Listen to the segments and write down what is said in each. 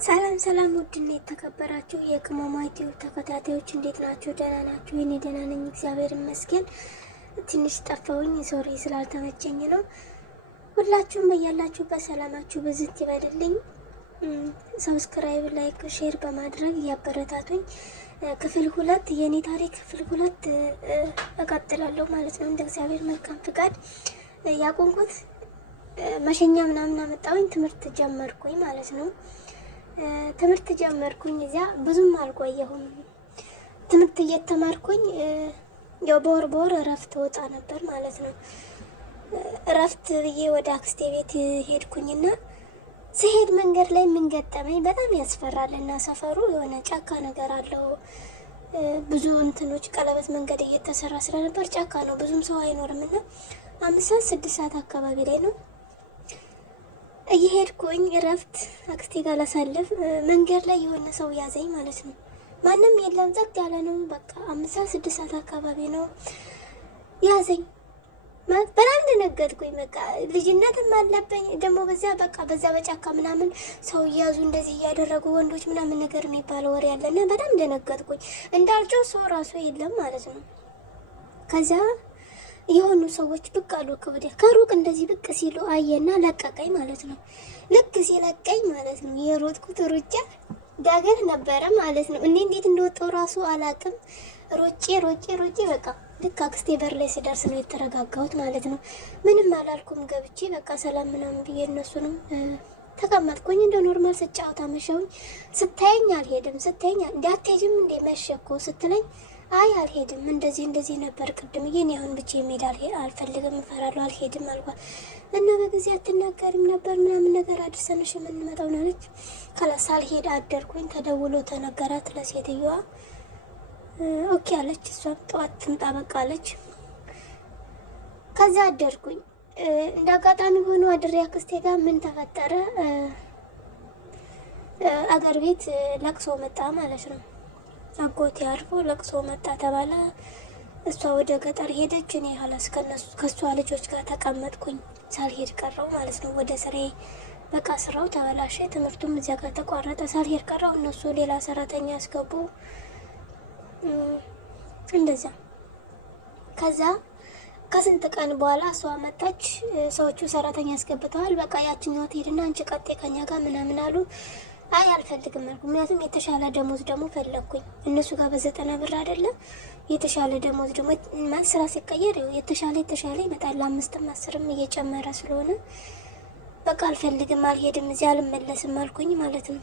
ሰላም ሰላም፣ ውድና የተከበራችሁ የቅመማ ዩቲዩብ ተከታታዮች እንዴት ናችሁ? ደህና ናችሁ? እኔ ደህና ነኝ፣ እግዚአብሔር ይመስገን። ትንሽ ጠፋሁኝ፣ ሶሪ ስላልተመቸኝ ነው። ሁላችሁም በያላችሁበት ሰላማችሁ ብዝት ይበልልኝ። ሰብስክራይብ፣ ላይክ፣ ሼር በማድረግ እያበረታቱኝ ክፍል 2 የኔ ታሪክ ክፍል 2 እቀጥላለሁ ማለት ነው እንደ እግዚአብሔር መልካም ፍቃድ። ያቆንኩት መሸኛ ምናምን አመጣሁኝ፣ ትምህርት ጀመርኩኝ ማለት ነው። ትምህርት ጀመርኩኝ። እዚያ ብዙም አልቆየሁም። ትምህርት እየተማርኩኝ ያው በወር እረፍት ወጣ ነበር ማለት ነው። እረፍት ብዬ ወደ አክስቴ ቤት ሄድኩኝና ስሄድ መንገድ ላይ ምን ገጠመኝ? በጣም ያስፈራልና ሰፈሩ የሆነ ጫካ ነገር አለው። ብዙ እንትኖች ቀለበት መንገድ እየተሰራ ስለነበር ጫካ ነው፣ ብዙም ሰው አይኖርምና 5-6 ሰዓት አካባቢ ላይ ነው እየሄድኩኝ እረፍት አክስቴ ጋር ላሳልፍ መንገድ ላይ የሆነ ሰው ያዘኝ ማለት ነው። ማንም የለም፣ ጸጥ ያለ ነው። በቃ 5-6 ሰዓት አካባቢ ነው ያዘኝ ማለት በጣም ደነገጥኩኝ። በቃ ልጅነትም አለብኝ ደግሞ በዛ በጫካ ምናምን ሰው እያዙ እንደዚህ እያደረጉ ወንዶች ምናምን ነገር የሚባለው ወሬ ያለና በጣም ደነገጥኩኝ። እንዳልጮህ ሰው ራሱ የለም ማለት ነው። ከዛ የሆኑ ሰዎች ብቅ አሉ ከወዲያ ከሩቅ እንደዚህ ብቅ ሲሉ አየና ለቀቀኝ ማለት ነው። ልክ ሲለቀኝ ማለት ነው የሮጥኩት ሩጫ ዳገት ነበረ ማለት ነው። እኔ እንዴት እንደወጣው ራሱ አላቅም። ሮጬ በቃ ልክ አክስቴ በር ላይ ስደርስ ነው የተረጋጋሁት ማለት ነው። ምንም አላልኩም። ገብቼ በቃ ሰላም ምናምን ብዬ እነሱንም ተቀመጥኩኝ። እንደ ኖርማል ስጫወት አመሸሁኝ። ስታየኝ አልሄድም፣ ስታየኝ እንዳትሄጂም እንደ መሸ እኮ ስትለኝ አይ አልሄድም፣ እንደዚህ ነበር ቅድም እኔ አሁን ብቻ የሚሄድ አልፈልግም፣ እፈራለሁ፣ አልሄድም አልኳት እና በጊዜ አትናገሪም ነበር ምናምን ነገር አድርሰንሽ የምንመጣው ናለች። ከላስ አልሄድ አደርኩኝ። ተደውሎ ተነገራት ለሴትዮዋ። ኦኬ አለች። እሷም ጠዋት ትምጣ በቃ አለች። ከዛ አደርኩኝ። እንደ አጋጣሚ ሆኖ አድሬ አክስቴ ጋር ምን ተፈጠረ፣ አገር ቤት ለቅሶ መጣ ማለት ነው። አጎቴ አርፎ ለቅሶ መጣ ተባለ። እሷ ወደ ገጠር ሄደች። እኔ ሀላስ ከሷ ልጆች ጋር ተቀመጥኩኝ። ሳልሄድ ቀረው ማለት ነው ወደ ስራዬ። በቃ ስራው ተበላሸ፣ ትምህርቱም እዚያ ጋር ተቋረጠ። ሳልሄድ ቀረው። እነሱ ሌላ ሰራተኛ ያስገቡ እንደዛ። ከዛ ከስንት ቀን በኋላ እሷ መጣች። ሰዎቹ ሰራተኛ ያስገብተዋል። በቃ ያችኛዋ ትሄድና አንቺ ቀጤ ከኛ ጋር ምናምን አሉ። አይ አልፈልግም አልኩ። ምክንያቱም የተሻለ ደሞዝ ደግሞ ፈለግኩኝ። እነሱ ጋር በ90 ብር አይደለም የተሻለ ደሞዝ ደግሞ ስራ ሲቀየር የተሻለ ይመጣል። 5ም 10ም እየጨመረ ስለሆነ በቃ አልፈልግም፣ አልሄድም፣ እዚህ አልመለስም አልኩኝ ማለት ነው።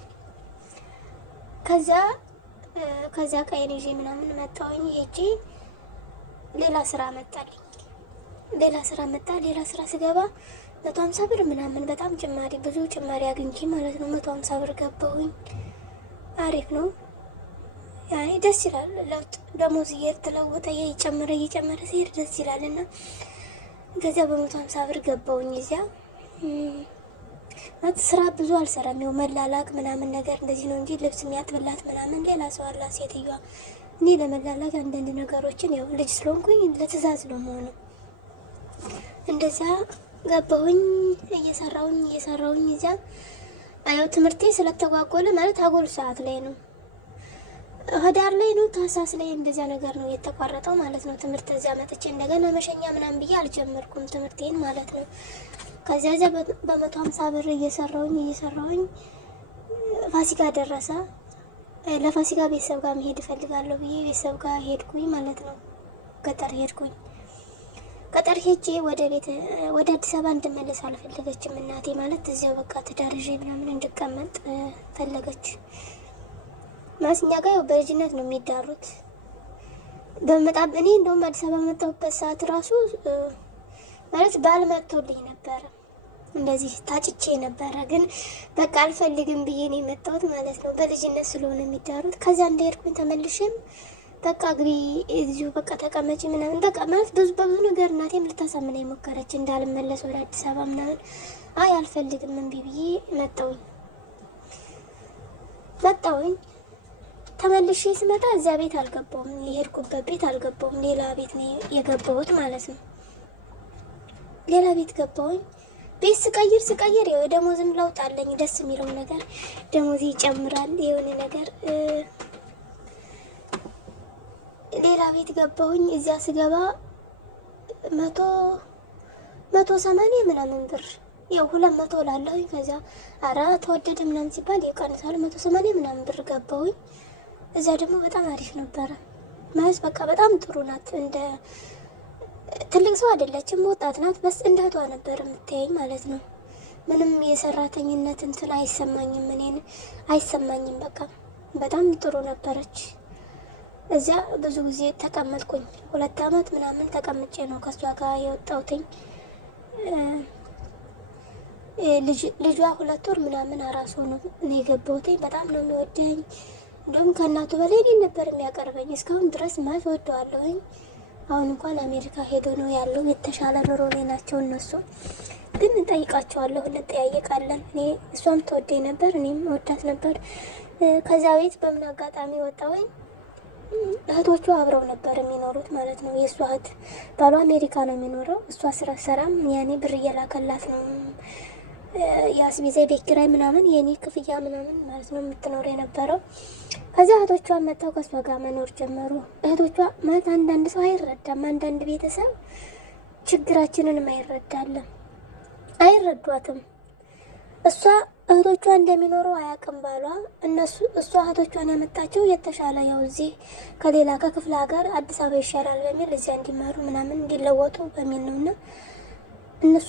ከዛ ቀይን ይዤ ምናምን መጣሁኝ። ሄጄ ሌላ ስራ መጣልኝ። ሌላ ስራ ስገባ 150 ብር ምናምን በጣም ጭማሪ፣ ብዙ ጭማሪ አግኝቼ ማለት ነው 150 ብር ገባሁኝ። አሪፍ ነው ያኔ ደስ ይላል። ለውጥ ደሞዝ እየተለወጠ እየጨመረ ሲሄድ ደስ ይላል። እና ከዚያ በ150 ብር ገባሁኝ። እዚያ ስራ ብዙ አልሰራም። ያው መላላክ ምናምን ነገር እንደዚህ ነው እንጂ ልብስ የሚያጥብላት ምናምን ሌላ ሰው አላ ሴትዮዋ። እኔ ለመላላክ አንዳንድ ነገሮችን ያው ልጅ ስለሆንኩኝ ለትእዛዝ ነው የምሆነው። እንደዛ ገባሁኝ። እየሰራሁኝ እዚያ አየው ትምህርቴ ስለተጓጎለ ማለት አጎል ሰዓት ላይ ነው፣ ህዳር ላይ ነው፣ ታህሳስ ላይ እንደዚያ ነገር ነው የተቋረጠው ማለት ነው ትምህርት። እዚያ መጥቼ እንደገና መሸኛ ምናምን ብዬ አልጀመርኩም ትምህርቴን ማለት ነው። ከዚያ በ150 ብር እየሰራሁኝ ፋሲካ ደረሰ። ለፋሲካ ቤተሰብ ጋር መሄድ እፈልጋለሁ ብዬ ቤተሰብ ጋር ሄድኩኝ ማለት ነው። ገጠር ሄድኩኝ። ገጠር ሄጄ ወደ አዲስ አበባ እንድመለስ አልፈለገችም እናቴ። ማለት እዚያው በቃ ትዳር ይዤ ምናምን እንድቀመጥ ፈለገች። ማስኛ ጋር ያው በልጅነት ነው የሚዳሩት። እኔ እንደውም አዲስ አበባ መጣሁበት ሰዓት ራሱ ማለት ባል መጥቶልኝ ነበረ፣ እንደዚህ ታጭቼ ነበረ። ግን በቃ አልፈልግም ብዬ ነው የመጣሁት ማለት ነው። በልጅነት ስለሆነ የሚዳሩት። ከዛ እንደሄድኩኝ ተመልሼም በቃ ግቢ እዚሁ በቃ ተቀመጪ ምናምን በቃ ማለት በብዙ ነገር እናቴም ልታሳምነኝ ሞከረች እንዳልመለስ ወደ አዲስ አበባ ምናምን። አይ አልፈልግም እምቢ ብዬ መጣሁኝ። ተመልሼ ስመጣ እዚያ ቤት አልገባሁም፣ የሄድኩበት ቤት አልገባሁም። ሌላ ቤት ነው የገባሁት ማለት ነው። ሌላ ቤት ገባሁኝ። ቤት ስቀይር የደሞዝም ለውጥ አለኝ። ደስ የሚለው ነገር ደሞዝ ይጨምራል የሆነ ነገር። ሌላ ቤት ገባሁኝ። እዚያ ስገባ 180 ምናምን ብር ያው 200 ላለሁኝ። ከዚያ አራ ተወደደ ምናምን ሲባል ይቀንሳል። 180 ምናምን ብር ገባሁኝ። እዚያ ደግሞ በጣም አሪፍ ነበረ ማለት በቃ በጣም ጥሩ ናት። እንደ ትልቅ ሰው አይደለችም፣ ወጣት ናት። በስ እንደ እህቷ ነበር የምታየኝ ማለት ነው። ምንም የሰራተኝነት እንትን አይሰማኝም፣ እኔን አይሰማኝም። በቃ በጣም ጥሩ ነበረች። እዚያ ብዙ ጊዜ ተቀመጥኩኝ። 2 አመት ምናምን ተቀምጬ ነው ከሷ ጋር የወጣሁትኝ። ልጇ 2 ወር ምናምን አራስ ሆኖ ነው የገባሁትኝ። በጣም ነው የሚወደኝ። እንዲሁም ከእናቱ በላይ እኔን ነበር የሚያቀርበኝ እስካሁን ድረስ ማለት ወደዋለሁኝ። አሁን እንኳን አሜሪካ ሄዶ ነው ያለው። የተሻለ ኑሮ ላይ ናቸው እነሱ። ግን እንጠይቃቸዋለሁ፣ እንጠያየቃለን። እኔ እሷም ተወደኝ ነበር፣ እኔም ወዳት ነበር። ከዚያ ቤት በምን አጋጣሚ ወጣሁኝ። እህቶቹ አብረው ነበር የሚኖሩት ማለት ነው። የእሷ እህት ባሏ አሜሪካ ነው የሚኖረው። እሷ ስራ ሰራም ያኔ ብር እየላከላት ነው የአስቤዛ ቤት ኪራይ ምናምን የኔ ክፍያ ምናምን ማለት ነው የምትኖር የነበረው። ከዚያ እህቶቿ መጥተው ከእሷ ጋር መኖር ጀመሩ። እህቶቿ ማለት አንዳንድ ሰው አይረዳም። አንዳንድ ቤተሰብ ችግራችንን አይረዷትም። እሷ እህቶቿ እንደሚኖረው አያውቅም ባሏ። እሷ እህቶቿን ያመጣቸው የተሻለ ያው እዚህ ከሌላ ከክፍለ ሀገር አዲስ አበባ ይሻላል በሚል እዚያ እንዲማሩ ምናምን እንዲለወጡ በሚል ነውና እነሷ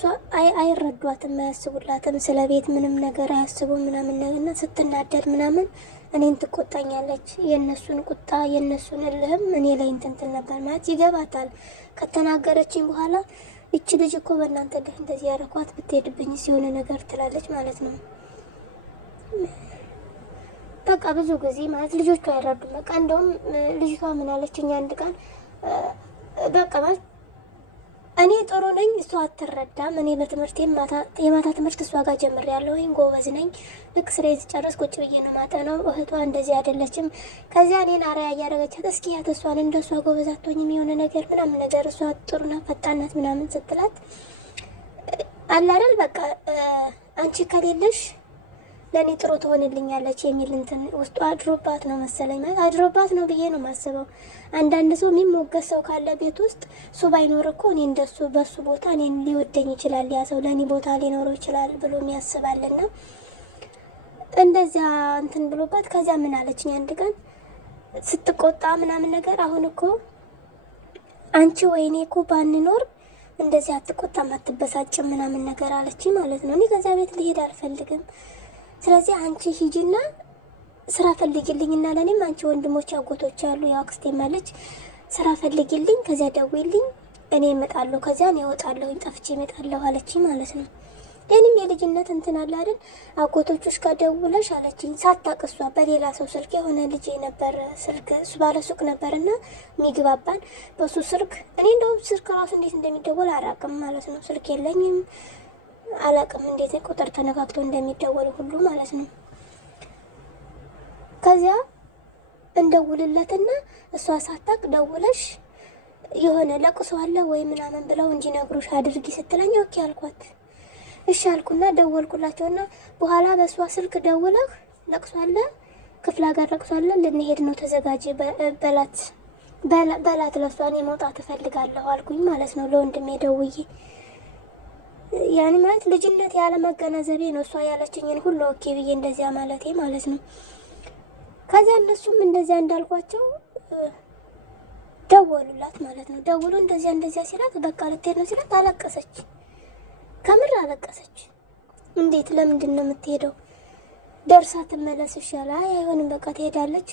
አይረዷትም፣ አያስቡላትም። ስለ ቤት ምንም ነገር አያስቡም ምናምን ነገርና ስትናደድ ምናምን እኔን ትቆጣኛለች። የእነሱን ቁጣ የእነሱን እልህም እኔ ላይ እንትን ትል ነበር ማለት ይገባታል። ከተናገረችኝ በኋላ እቺ ልጅ እኮ በእናንተ ጋር እንደዚህ ያረኳት ብትሄድብኝ ሲሆነ ነገር ትላለች ማለት ነው። በቃ ብዙ ጊዜ ማለት ልጆቹ አይረዱም። በቃ እንደውም ልጅቷ ምን አለችኝ አንድ ቀን በቃ ማለት እኔ ጥሩ ነኝ፣ እሷ አትረዳም። እኔ በትምህርት የማታ ትምህርት እሷ ጋር ጀምሬያለሁ፣ ጎበዝ ነኝ። ልክ ስሬዝ ጨርስ ቁጭ ብዬ ነው ማጠናው። እህቷ እንደዚህ አይደለችም። ከዚያ እኔን አርአያ እያደረገቻት እስኪ ያት እሷን እንደ እሷ ጎበዝ አትሆኝም የሆነ ነገር ምናምን ነገር እሷ ጥሩ ናት ፈጣን ናት ምናምን ስትላት አላረል በቃ አንቺ ከሌለሽ ለእኔ ጥሩ ትሆንልኛለች የሚል እንትን ውስጡ አድሮባት ነው መሰለኝ። ማለት አድሮባት ነው ብዬ ነው የማስበው። አንዳንድ ሰው የሚሞገስ ሰው ካለ ቤት ውስጥ እሱ ባይኖር እኮ እኔ እንደሱ በሱ ቦታ እኔን ሊወደኝ ይችላል፣ ያ ሰው ለእኔ ቦታ ሊኖረው ይችላል ብሎ የሚያስባልና እንደዚያ እንትን ብሎባት። ከዚያ ምን አለችኝ አንድ ቀን ስትቆጣ ምናምን ነገር አሁን እኮ አንቺ ወይኔ እኮ ባንኖር እንደዚህ አትቆጣም አትበሳጭም ምናምን ነገር አለችኝ ማለት ነው። እኔ ከዚያ ቤት ልሄድ አልፈልግም። ስለዚህ አንቺ ሂጂና ስራ ፈልጊልኝና ለኔም አንቺ ወንድሞች አጎቶች አሉ ያው አክስቴ ማለች ስራ ፈልጊልኝ፣ ከዚያ ደውይልኝ፣ እኔ እመጣለሁ፣ ከዚያ እኔ እወጣለሁ፣ ጠፍቼ እመጣለሁ አለችኝ ማለት ነው። የኔም የልጅነት እንትን አለ አይደል አጎቶቹሽ ጋር ደውለሽ አለችኝ። ሳታቅሷ በሌላ ሰው ስልክ የሆነ ልጅ ነበር ስልክ እሱ ባለ ሱቅ ነበርና የሚግባባን በሱ ስልክ እኔ እንደውም ስልክ ራሱ እንዴት እንደሚደወል አላውቅም ማለት ነው። ስልክ የለኝም አላውቅም እንዴት ቁጥር ተነካክቶ እንደሚደወል ሁሉ ማለት ነው። ከዚያ እንደውልለትና እሷ ሳታቅ ደውለሽ የሆነ ለቅሶ አለ ወይ ምናምን ብለው እንዲነግሩሽ አድርጊ ስትለኝ ኦኬ አልኳት። እሺ አልኩና ደወልኩላቸውና በኋላ በእሷ ስልክ ደውለህ ለቅሶ አለ ክፍለ ሀገር ለቅሶ አለ ልንሄድ ነው ተዘጋጂ በላት ለሷን የመውጣት እፈልጋለሁ አልኩኝ ማለት ነው ለወንድሜ ደውዬ። ያኔ ማለት ልጅነት ያለ መገናዘቤ ነው እሷ ያለችኝን ሁሉ ኦኬ ብዬ እንደዚያ ማለቴ ማለት ነው። ከዚያ እነሱም እንደዚያ እንዳልኳቸው ደወሉላት ማለት ነው። ደውሎ እንደዚያ ሲላት በቃ ልትሄድ ነው ሲላት አለቀሰች። ከምር አለቀሰች። እንዴት ለምንድን ነው የምትሄደው? ደርሳ ትመለስ ይሻላል። አይሆንም በቃ ትሄዳለች።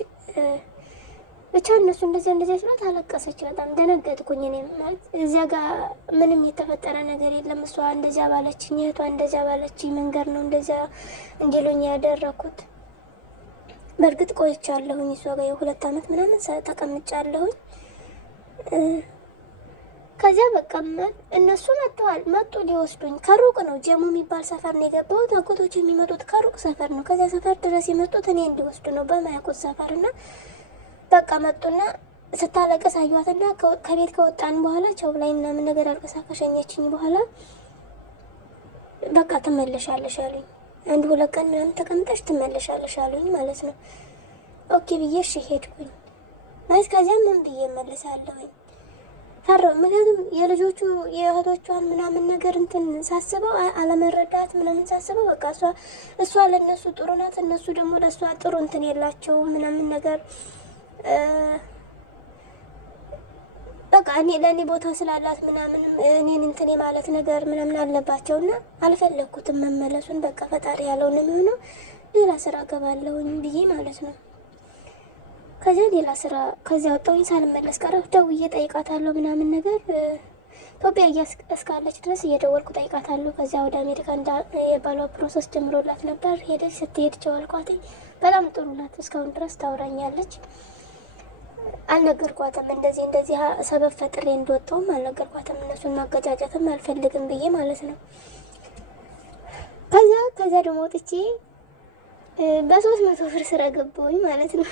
ብቻ እነሱ እንደዚያ ሲላት አለቀሰች። በጣም ደነገጥኩኝ። እኔ ማለት እዚያ ጋር ምንም የተፈጠረ ነገር የለም። እሷ እንደዚያ ባለችኝ፣ እህቷ እንደዚያ ባለችኝ መንገድ ነው እንደዚያ እንዲሉኝ ያደረኩት። በእርግጥ ቆይቻለሁኝ እሷ ጋር 2 አመት ምናምን ተቀምጫለሁኝ። ከዚያ በቃ እነሱ መጡ ሊወስዱኝ። ከሩቅ ነው ጀሙ የሚባል ሰፈር ነው የገባሁት። አጎቶች የሚመጡት ከሩቅ ሰፈር ነው። ከዚያ ሰፈር ድረስ የመጡት እኔ እንዲወስዱ ነው በማያውቁት ሰፈርና በቃ መጡና ስታለቅስ አዩዋትና ከቤት ከወጣን በኋላ ቸው ላይ ምናምን ነገር አልቀሳ ከሸኘችኝ በኋላ በቃ ትመለሻለሽ አሉኝ። 1-2 ቀን ምናምን ተቀምጠሽ ትመለሻለሽ አሉኝ ማለት ነው። ኦኬ ብዬ እሺ ሄድኩኝ ማለት ከዚያ ምን ብዬ እመልሳለሁኝ ፈራሁ። ምክንያቱም የልጆቹ የእህቶቿን ምናምን ነገር እንትን ሳስበው አለመረዳት ምናምን ሳስበው በቃ እሷ ለእነሱ ጥሩ ናት፣ እነሱ ደግሞ ለእሷ ጥሩ እንትን የላቸውም ምናምን ነገር በቃ እኔ ለእኔ ቦታ ስላላት ምናምን እኔን እንትን የማለት ነገር ምናምን አለባቸውና አልፈለግኩትም መመለሱን። በቃ ፈጣሪ ያለው ነው የሚሆነው፣ ሌላ ስራ ገባለሁኝ ብዬ ማለት ነው። ከዚያ ሌላ ስራ ከዚያ ወጣሁኝ። ሳልመለስ ቀረሁ። ደውዬ ጠይቃታለሁ ምናምን ነገር ኢትዮጵያ እስካለች ድረስ እየደወልኩ ጠይቃታለሁ። ከዚያ ወደ አሜሪካ የባሏ ፕሮሰስ ጀምሮላት ነበር። ሄደች። ስትሄድ ቸዋልኳትኝ። በጣም ጥሩ ናት። እስካሁን ድረስ ታውራኛለች። አልነገርኳትም እንደዚህ ሰበብ ፈጥሬ እንደወጣሁም አልነገርኳትም። እነሱን ማገጫጨትም አልፈልግም ብዬ ማለት ነው። ከዚያ ደግሞ ወጥቼ በ300 ብር ስራ ገባሁኝ ማለት ነው።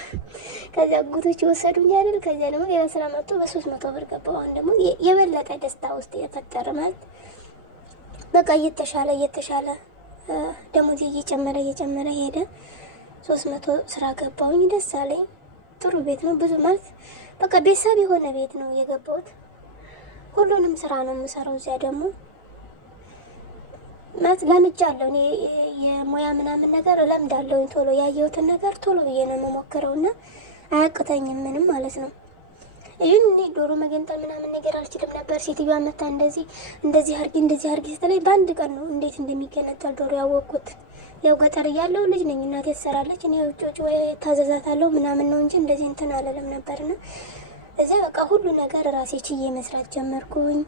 ከዚያ አጎቶች ወሰዱኝ አይደል። ከዚያ ደግሞ ሌላ ስራ መጥቶ በ300 ብር ገባሁ። አሁን ደግሞ የበለጠ ደስታ ውስጥ የፈጠረ ማለት በቃ እየተሻለ ደሞዜ እየጨመረ ሄደ። 300 ስራ ገባሁኝ። ደስ አለኝ። ጥሩ ቤት ነው። ብዙ ማለት በቃ ቤተሰብ የሆነ ቤት ነው የገባሁት። ሁሉንም ስራ ነው የምሰራው። እዚያ ደግሞ ማለት ለምጃለሁ። እኔ የሙያ ምናምን ነገር እለምዳለሁ። ቶሎ ያየሁትን ነገር ቶሎ ብዬ ነው የምሞክረውና አያቅተኝም ምንም ማለት ነው። ይህን እንዴ ዶሮ መገንጠል ምናምን ነገር አልችልም ነበር። ሴትዮዋ መታ እንደዚህ አርጊ ስትለኝ በአንድ ቀን ነው እንዴት እንደሚገነጠል ዶሮ ያወቅኩት። ያው ገጠር እያለሁ ልጅ ነኝ፣ እናቴ ትሰራለች፣ እኔ ውጭ ወይ ታዘዛታለሁ ምናምን ነው እንጂ እንደዚህ እንትን አለለም ነበርና እዚያ በቃ ሁሉ ነገር ራሴ ችዬ መስራት ጀመርኩኝ።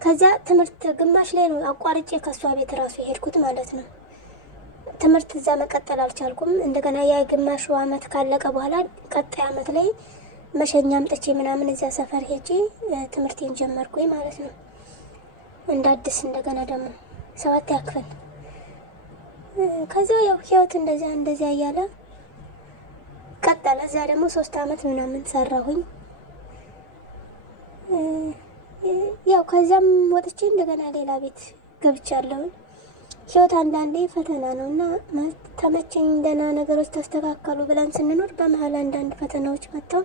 ከዚያ ትምህርት ግማሽ ላይ ነው አቋርጬ ከሷ ቤት ራሱ የሄድኩት ማለት ነው። ትምህርት እዛ መቀጠል አልቻልኩም። እንደገና ያ ግማሹ አመት ካለቀ በኋላ ቀጣይ አመት ላይ መሸኛ አምጥቼ ምናምን እዚያ ሰፈር ሄጄ ትምህርቴን ጀመርኩኝ ማለት ነው። እንደ አዲስ እንደገና ደግሞ 7ኛ ክፍል። ከዚያ ያው ህይወት እንደዚያ እያለ ቀጠለ። እዚያ ደግሞ 3 አመት ምናምን ሰራሁኝ። ያው ከዚያም ወጥቼ እንደገና ሌላ ቤት ገብቻለሁኝ። ህይወት አንዳንዴ ፈተና ነው እና ተመቸኝ፣ ደህና ነገሮች ተስተካከሉ ብለን ስንኖር በመሀል አንዳንድ ፈተናዎች መጥተው